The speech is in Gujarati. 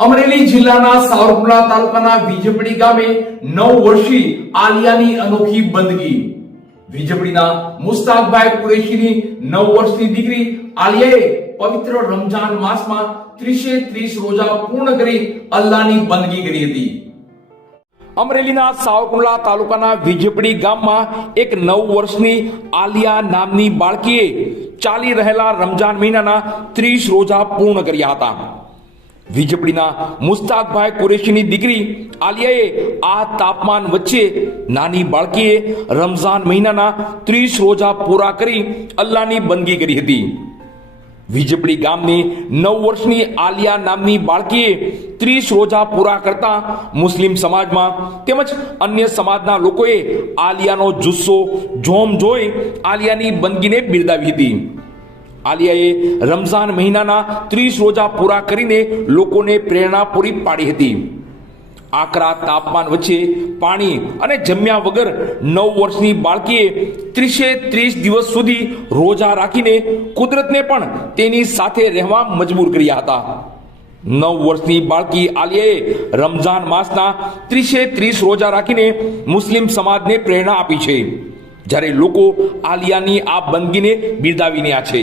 અમરેલી જિલ્લાના સાવરકુંડલા તાલુકાના વિજપડી ગામે 9 વર્ષીય આલિયાની અનોખી બંદગી। વિજપડીના મુસ્તાકભાઈ કુરેશીની 9 વર્ષની દીકરી આલિયાએ પવિત્ર રમજાન માસમાં 30 રોજા પૂર્ણ કરી અલ્લાહની બંદગી કરી હતી। અમરેલીના સાવરકુંડલા તાલુકાના વિજપડી ગામમાં એક 9 વર્ષની આલિયા નામની બાળકીએ ચાલી રહેલા રમજાન મહિનાના 30 રોજા પૂર્ણ કર્યા હતા। વિજપડીના મુસ્તાકભાઈ કુરેશીની દીકરી આલિયાએ આ તાપમાન વચ્ચે નાની બાળકીએ રમઝાન મહિનાના 30 રોજા પૂરા કરી અલ્લાહની બંદગી કરી હતી। વિજપડી ગામની 9 વર્ષની આલિયા નામની બાળકીએ 30 રોજા પૂરા કરતા મુસ્લિમ સમાજમાં તેમજ અન્ય સમાજના લોકોએ આલિયાનો જુસ્સો જોમ જોઈ આલિયાની બંદગીને બિરદાવી હતી। આલિયાએ રમઝાન મહિનાના 30 રોજા પૂરા કરીને લોકોને પ્રેરણા પૂરી પાડી હતી। આકરા તાપમાન વચ્ચે પાણી અને જમ્યા વગર 9 વર્ષની બાળકીએ 30 દિવસ સુધી રોજા રાખીને કુદરતને પણ તેની સાથે રહેવા મજબૂર કર્યા હતા। 9 વર્ષની બાળકી આલિયાએ રમઝાન માસના 30 રોજા રાખીને મુસ્લિમ સમાજને પ્રેરણા આપી છે, જ્યારે લોકો આલિયાની આ બંદગીને બિરદાવી રહ્યા છે।